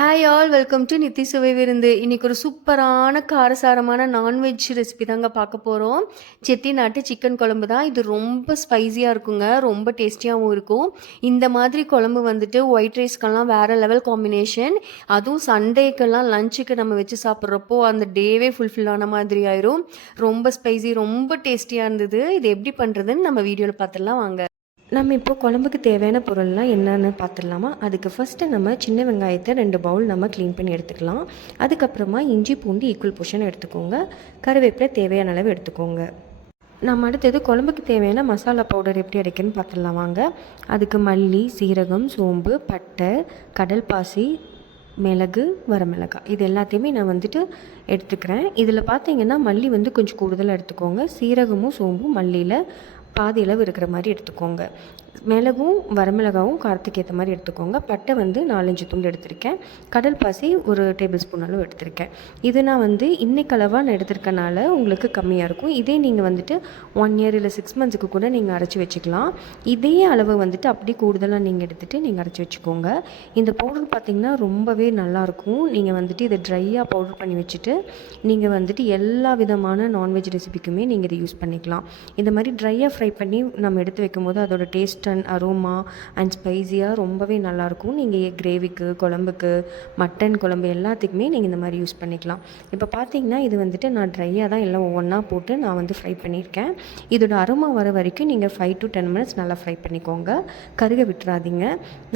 Hi all welcome to Nithi Suvai Virundhu இன்னைக்கு ஒரு சூப்பரான காரசாரமான நான்வெஜ் ரெசிபி தாங்க பார்க்க போகிறோம் செட்டிநாட்டு சிக்கன் குழம்பு தான். இது ரொம்ப ஸ்பைசியாக இருக்குங்க. ரொம்ப டேஸ்டியாகவும் இருக்கும். இந்த மாதிரி குழம்பு வந்துட்டு ஒயிட் ரைஸ்க்கெல்லாம் வேறு லெவல் காம்பினேஷன் அதுவும் சண்டேக்கெல்லாம் லஞ்சுக்கு நம்ம வச்சு சாப்பிட்றப்போ அந்த டேவே ஃபுல்ஃபில் ஆன மாதிரி ஆயிரும். ரொம்ப ஸ்பைசி ரொம்ப டேஸ்டியாக இருந்தது. இது எப்படி பண்ணுறதுன்னு நம்ம வீடியோவில் பார்த்துடலாம். வாங்க. நம்ம இப்போ குழம்புக்கு தேவையான பொருள்லாம் என்னென்னு பார்த்துடலாமா? அதுக்கு ஃபஸ்ட்டு நம்ம சின்ன வெங்காயத்தை ரெண்டு பவுல் நம்ம க்ளீன் பண்ணி எடுத்துக்கலாம். அதுக்கப்புறமா இஞ்சி பூண்டு ஈக்குவல் போர்ஷன் எடுத்துக்கோங்க. கருவேப்பிலை தேவையான அளவு எடுத்துக்கோங்க. நம்ம அடுத்தது குழம்புக்கு தேவையான மசாலா பவுடர் எப்படி அரைக்கணும்னு பார்த்துடலாம் வாங்க. அதுக்கு மல்லி சீரகம் சோம்பு பட்டை கடல் பாசி மிளகு வரமிளகாய். இது எல்லாத்தையுமே நான் வந்துட்டு எடுத்துக்கிறேன். இதில் பார்த்தீங்கன்னா மல்லி வந்து கொஞ்சம் கூடுதலாக எடுத்துக்கோங்க. சீரகமும் சோம்பும் மல்லியில் பாதி அளவு இருக்கிற மாதிரி எடுத்துக்கோங்க. மிளகும் வரமிளகாவும் காரத்துக்கு ஏற்ற மாதிரி எடுத்துக்கோங்க. பட்டை வந்து நாலஞ்சு துண்டு எடுத்திருக்கேன். கடல் பாசி ஒரு டேபிள் ஸ்பூன் அளவு எடுத்திருக்கேன். இது நான் வந்து இன்னைக்கு அளவாக நான் எடுத்திருக்கனால உங்களுக்கு கம்மியாக இருக்கும். இதே நீங்கள் வந்துட்டு ஒன் இயர் இல்லை சிக்ஸ் மந்த்ஸுக்கு கூட நீங்கள் அரைச்சி வச்சுக்கலாம். இதே அளவு வந்துட்டு அப்படி கூடுதலாக நீங்கள் எடுத்துகிட்டு நீங்கள் அரைச்சி வச்சுக்கோங்க. இந்த பவுடர் பார்த்திங்கன்னா ரொம்பவே நல்லாயிருக்கும் நீங்கள் வந்துட்டு இதை ட்ரையாக பவுடர் பண்ணி வச்சுட்டு நீங்கள் வந்துட்டு எல்லா விதமான நான்வெஜ் ரெசிபிக்குமே நீங்கள் இதை யூஸ் பண்ணிக்கலாம். இந்த மாதிரி ட்ரையாக ஃப்ரை பண்ணி நம்ம எடுத்து வைக்கும்போது அதோட டேஸ்ட் அண்ட் அரோமா அண்ட் ஸ்பைஸியாக ரொம்பவே நல்லாயிருக்கும். நீங்கள் கிரேவிக்கு குழம்புக்கு மட்டன் குழம்பு எல்லாத்துக்குமே நீங்கள் இந்த மாதிரி யூஸ் பண்ணிக்கலாம். இப்போ பார்த்தீங்கன்னா இது வந்துட்டு நான் ட்ரையாக தான் எல்லாம் ஒவ்வொன்றா போட்டு நான் வந்து ஃப்ரை பண்ணியிருக்கேன். இதோட அரோமா வர வரைக்கும் நீங்கள் ஃபைவ் டு டென் மினிட்ஸ் நல்லா ஃப்ரை பண்ணிக்கோங்க. கருக விட்டுறாதீங்க.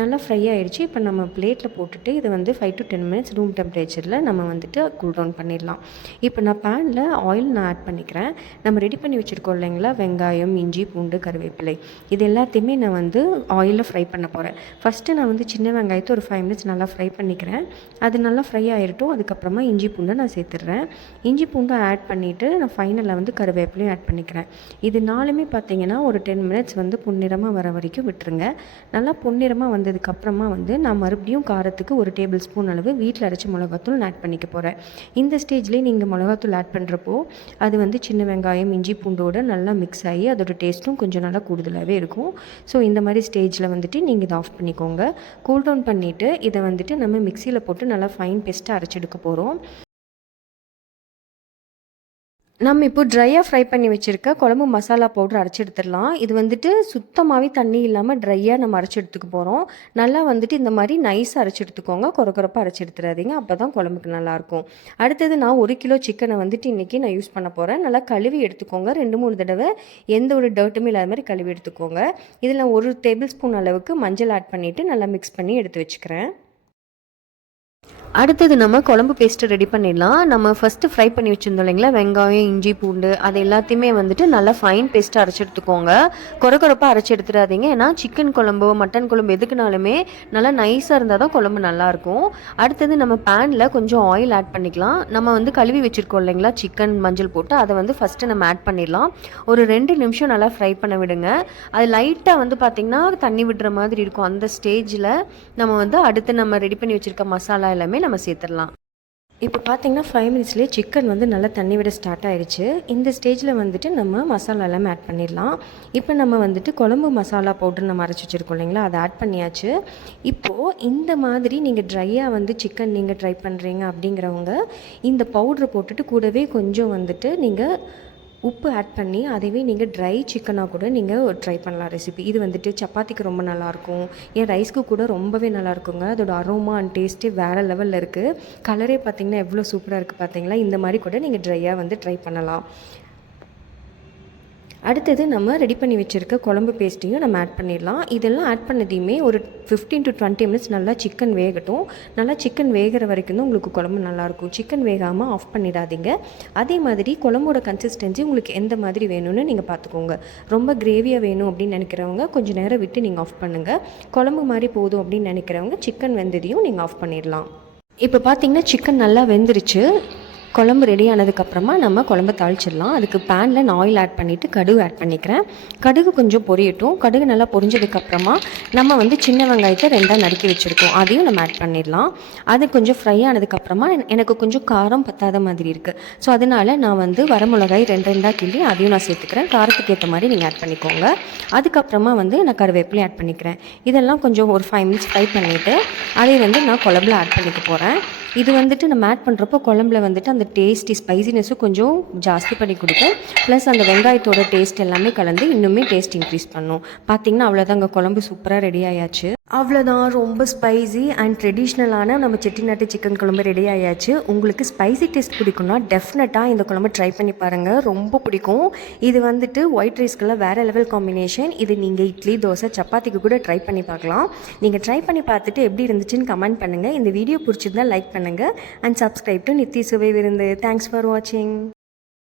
நல்லா ஃப்ரை ஆகிடுச்சு இப்போ நம்ம பிளேட்டில் போட்டுட்டு இதை வந்து five to ten minutes room டெம்பரேச்சரில் நம்ம வந்துட்டு கூல் டவுன் பண்ணிடலாம். இப்போ நான் பேனில் ஆயில் நான் ஆட் பண்ணிக்கிறேன். நம்ம ரெடி பண்ணி வச்சுருக்கோம் இல்லைங்களா? வெங்காயம் இஞ்சி பூண்டு கருவேப்பிலை. இது எல்லாத்தையுமே நான் வந்து ஆயிலில் ஃப்ரை பண்ண போகிறேன் ஃபஸ்ட்டு நான் வந்து சின்ன வெங்காயத்தை ஒரு ஃபைவ் மினிட்ஸ் நல்லா ஃப்ரை பண்ணிக்கிறேன். அது நல்லா ஃப்ரை ஆகிடட்டும் அதுக்கப்புறமா இஞ்சி பூண்டை நான் சேர்த்துடுறேன். இஞ்சி பூண்டை ஆட் பண்ணிவிட்டு நான் ஃபைனலில் வந்து கருவேப்பிலையும் ஆட் பண்ணிக்கிறேன். இது நாலுமே பார்த்தீங்கன்னா ஒரு டென் மினிட்ஸ் வந்து பொன்னிறமாக வர வரைக்கும் விட்டுருங்க. நல்லா பொன்னிறமாக வந்ததுக்கப்புறமா வந்து நான் மறுபடியும் காரத்துக்கு ஒரு டேபிள் ஸ்பூன் அளவு வீட்டில் அரைச்ச மிளகாத்தூள் ஆட் பண்ணிக்க போகிறேன் இந்த ஸ்டேஜ்லேயே நீங்கள் மிளகாத்தூள் ஆட் பண்ணுறப்போ அது வந்து சின்ன வெங்காயம் இஞ்சி பூண்டோட நல்லா மிக்ஸ் ஆகி அதோட டேஸ்ட்டும் கொஞ்சம் நல்லா கூடுதலாகவே இருக்கும். ஸோ இந்த மாதிரி ஸ்டேஜில் வந்துட்டு நீங்கள் இதை ஆஃப் பண்ணிக்கோங்க. கூல் டவுன் பண்ணிவிட்டு இதை வந்துட்டு நம்ம மிக்சியில் போட்டு நல்லா ஃபைன் பெஸ்ட்டாக அரைச்செடுக்க போகிறோம் நம்ம இப்போ ட்ரையாக ஃப்ரை பண்ணி வச்சுருக்க குழம்பு மசாலா பவுடர் அரைச்சி எடுத்துடலாம். இது வந்துட்டு சுத்தமாகவே தண்ணி இல்லாமல் ட்ரையாக நம்ம அரைச்சி எடுத்துக்க போகிறோம் நல்லா வந்துட்டு இந்த மாதிரி நைஸாக அரைச்சி எடுத்துக்கோங்க. குறக்குறப்பாக அரைச்சி எடுத்துடாதீங்க. அப்போ தான் குழம்புக்கு நல்லாயிருக்கும் அடுத்தது நான் ஒரு கிலோ சிக்கனை வந்துட்டு இன்றைக்கி நான் யூஸ் பண்ண போகிறேன் நல்லா கழுவி எடுத்துக்கோங்க. ரெண்டு மூணு தடவை எந்த ஒரு டர்ட்டுமே இல்லாத மாதிரி கழுவி எடுத்துக்கோங்க. இதில் ஒரு டேபிள் ஸ்பூன் அளவுக்கு மஞ்சள் ஆட் பண்ணிவிட்டு நல்லா மிக்ஸ் பண்ணி எடுத்து வச்சுக்கிறேன். அடுத்தது நம்ம குழம்பு பேஸ்ட்டு ரெடி பண்ணிடலாம். நம்ம ஃபஸ்ட்டு ஃப்ரை பண்ணி வச்சுருந்தோம் இல்லைங்களா? வெங்காயம் இஞ்சி பூண்டு அது எல்லாத்தையுமே வந்துட்டு நல்லா ஃபைன் பேஸ்ட்டாக அரைச்சி எடுத்துக்கோங்க. குறை குறைப்பாக அரைச்சி எடுத்துடாதீங்க. ஏன்னா சிக்கன் குழம்பு மட்டன் குழம்பு எதுக்குனாலுமே நல்லா நைஸாக இருந்தால் தான் குழம்பு நல்லாயிருக்கும் அடுத்தது நம்ம பேனில் கொஞ்சம் ஆயில் ஆட் பண்ணிக்கலாம். நம்ம வந்து கழுவி வச்சுருக்கோம் இல்லைங்களா? சிக்கன் மஞ்சள் போட்டு அதை வந்து ஃபஸ்ட்டு நம்ம ஆட் பண்ணிடலாம். ஒரு ரெண்டு நிமிஷம் நல்லா ஃப்ரை பண்ண விடுங்க. அது லைட்டாக வந்து பார்த்திங்கன்னா தண்ணி விடுற மாதிரி இருக்கும். அந்த ஸ்டேஜில் நம்ம வந்து அடுத்து நம்ம ரெடி பண்ணி வச்சுருக்க மசாலா எல்லாமே நம்ம சேர்த்துடலாம். இப்போ பார்த்தீங்கன்னா ஃபைவ் மினிட்ஸ்லேயே சிக்கன் வந்து நல்லா தண்ணி விட ஸ்டார்ட் ஆயிடுச்சு. இந்த ஸ்டேஜில் வந்துட்டு நம்ம மசாலா எல்லாம் ஆட் பண்ணிடலாம். இப்போ நம்ம வந்துட்டு குழம்பு மசாலா பவுடர் நம்ம அரைச்சி வச்சுருக்கோம் இல்லைங்களா? அதை ஆட் பண்ணியாச்சு. இப்போது இந்த மாதிரி நீங்கள் ட்ரையாக வந்து சிக்கன் நீங்கள் ட்ரை பண்ணுறீங்க அப்படிங்கிறவங்க இந்த பவுட்ரு போட்டுட்டு கூடவே கொஞ்சம் வந்துட்டு நீங்கள் உப்பு ஆட் பண்ணி அதைவே நீங்கள் ட்ரை சிக்கனாக கூட நீங்கள் ட்ரை பண்ணலாம் ரெசிபி இது வந்துட்டு சப்பாத்திக்கு ரொம்ப நல்லாயிருக்கும். ஏன் ரைஸ்க்கு கூட ரொம்பவே நல்லாயிருக்குங்க. அதோட அரோமா அண்ட் டேஸ்ட்டே வேறு லெவலில் இருக்குது கலரே பார்த்திங்கன்னா எவ்வளோ சூப்பராக இருக்குது பார்த்தீங்களா? இந்த மாதிரி கூட நீங்கள் ட்ரையாக வந்து ட்ரை பண்ணலாம். அடுத்தது நம்ம ரெடி பண்ணி வச்சுருக்க குழம்பு பேஸ்ட்டையும் நம்ம ஆட் பண்ணிடலாம். இதெல்லாம் ஆட் பண்ணதையுமே ஒரு ஃபிஃப்டீன் டு டுவெண்ட்டி மினிட்ஸ் நல்லா சிக்கன் வேகட்டும். நல்லா சிக்கன் வேகிற வரைக்கும் தான் உங்களுக்கு குழம்பு நல்லாயிருக்கும். சிக்கன் வேகாமல் ஆஃப் பண்ணிடாதீங்க. அதே மாதிரி குழம்போட கன்சிஸ்டன்சி உங்களுக்கு எந்த மாதிரி வேணும்னு நீங்கள் பார்த்துக்கோங்க. ரொம்ப கிரேவியாக வேணும் அப்படின்னு நினைக்கிறவங்க கொஞ்சம் நேரம் விட்டு நீங்கள் ஆஃப் பண்ணுங்கள் குழம்பு மாதிரி போதும் அப்படின்னு நினைக்கிறவங்க சிக்கன் வெந்ததையும் நீங்கள் ஆஃப் பண்ணிடலாம். இப்போ பார்த்தீங்கன்னா சிக்கன் நல்லா வெந்துருச்சு. குழம்பு ரெடி ஆனதுக்கப்புறமா நம்ம குழம்பு தாளிச்சிடலாம். அதுக்கு பேனில் நான் ஆயில் ஆட் பண்ணிவிட்டு கடுகு ஆட் பண்ணிக்கிறேன். கடுகு கொஞ்சம் பொரியட்டும். கடுகு நல்லா பொரிஞ்சதுக்கப்புறமா நம்ம வந்து சின்ன வெங்காயத்தை ரெண்டாக நறுக்கி வச்சுருக்கோம். அதையும் நம்ம ஆட் பண்ணிடலாம். அது கொஞ்சம் ஃப்ரை ஆனதுக்கப்புறமா எனக்கு கொஞ்சம் காரம் பத்தாத மாதிரி இருக்குது ஸோ அதனால நான் வந்து வரமிளகாய் ரெண்டு ரெண்டாக கிள்ளி அதையும் நான் சேர்த்துக்கிறேன். காரத்துக்கு ஏற்ற மாதிரி நீங்கள் ஆட் பண்ணிக்கோங்க. அதுக்கப்புறமா வந்து நான் கருவேப்பிலையும் ஆட் பண்ணிக்கிறேன். இதெல்லாம் கொஞ்சம் ஒரு ஃபைவ் மினிட்ஸ் ஃப்ரை பண்ணிவிட்டு அதை வந்து நான் குழம்புல ஆட் பண்ணிக்க போகிறேன் இது வந்துட்டு நம்ம ஆட் பண்ணுறப்போ குழம்புல வந்துட்டு அந்த டேஸ்டி ஸ்பைசினஸும் கொஞ்சம் ஜாஸ்தி பண்ணி கொடுக்கும். ப்ளஸ் அந்த வெங்காயத்தோட டேஸ்ட் எல்லாமே கலந்து இன்னுமே டேஸ்ட் இன்க்ரீஸ் பண்ணும். பார்த்தீங்கன்னா அவ்வளோதாங்க குழம்பு சூப்பராக ரெடி ஆயாச்சு. அவ்வளோதான் ரொம்ப ஸ்பைசி அண்ட் ட்ரெடிஷ்னலான நம்ம செட்டிநாட்டு சிக்கன் குழம்பு ரெடி ஆயாச்சு. உங்களுக்கு ஸ்பைசி டேஸ்ட் பிடிக்கும்னா டெஃபினட்டாக இந்த குழம்பு ட்ரை பண்ணி பாருங்கள் ரொம்ப பிடிக்கும். இது வந்துட்டு ஒயிட் ரைஸ்க்கெல்லாம் வேறு லெவல் காம்பினேஷன் இது நீங்கள் இட்லி தோசை சப்பாத்திக்கு கூட ட்ரை பண்ணி பார்க்கலாம். நீங்கள் ட்ரை பண்ணி பார்த்துட்டு எப்படி இருந்துச்சுன்னு கமெண்ட் பண்ணுங்கள் இந்த வீடியோ பிடிச்சிருந்தா லைக் பண்ணுங்கள் அண்ட் சப்ஸ்கிரைப் டு நித்தி சுவை விருந்து. தேங்க்ஸ் ஃபார் வாட்சிங்